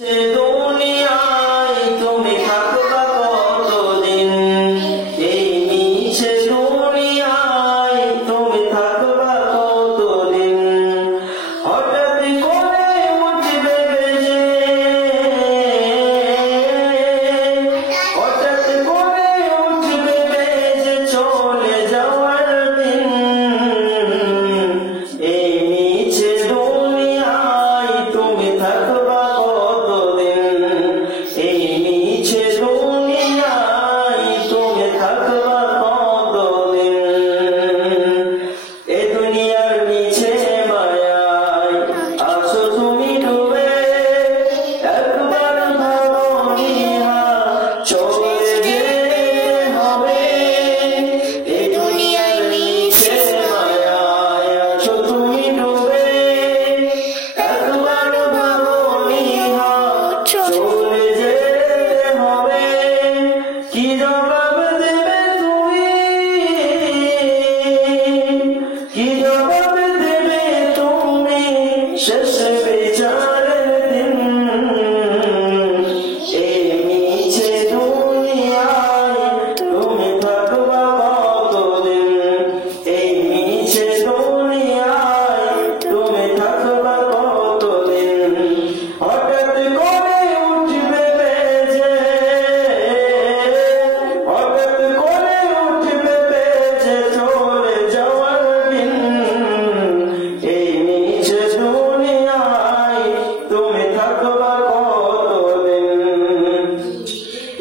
দুনিয়ায় তুমি থাকবা কতদিন, এই মিছে দুনিয়ায় তুমি থাকবা কতদিন। হঠাৎ করে উঠবে বেজে, হঠাৎ করে উঠবে বেজে চলে যাওয়ার দিন। এই মিছে দুনিয়ায় তুমি থাকবা কতদিন, এই মিছে দুনিয়ায় তুমি থাকবা কতদিন। এই দুনিয়ার মিছে মায়ায় আছো তুমি ডুবে, একবার ভাবনি চলে যেতে হবে। এই দুনিয়ার মিছে মায়ায় আছো তুমি ডুবে, একবার ভাবনি চলে যেতে হবে। কি জবাব দেবে তুমি, কি জবাব দেবে তুমি শেষ বিচারের দিন। এই মিছে দুনিয়ায় তুমি থাকবা কতদিন, এই মিছে দুনিয়ায় তুমি থাকবা কতদিন। হঠাৎ করে উঠবে বেজে, হঠাৎ করে উঠবে বেজে চলে যাওয়ার দিন। এই মিছে দুনিয়ায় তুমি থাকবা কতদিন।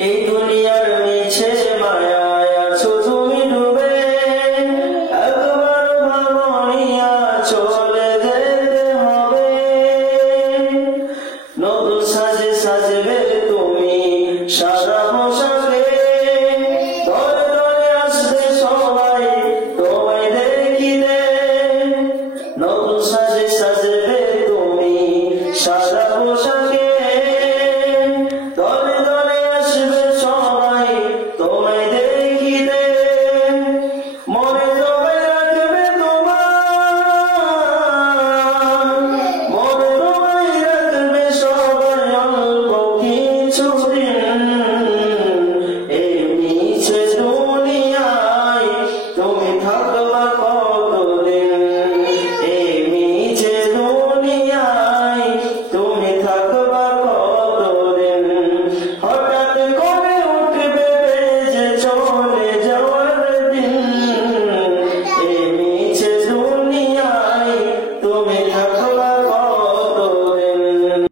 এই দুনিয়ার মিছে মায়ায় আছো তুমি ডুবে, একবার ভাবনিয়া চলে যেতে হবে। নতুন সাজে সাজবে তুমি সাদা পোশাকে, দলে দলে আসবে সবাই তোমায় দেখিতে। নতুন সাজে সাজবে তুমি সাদা পোশাকে,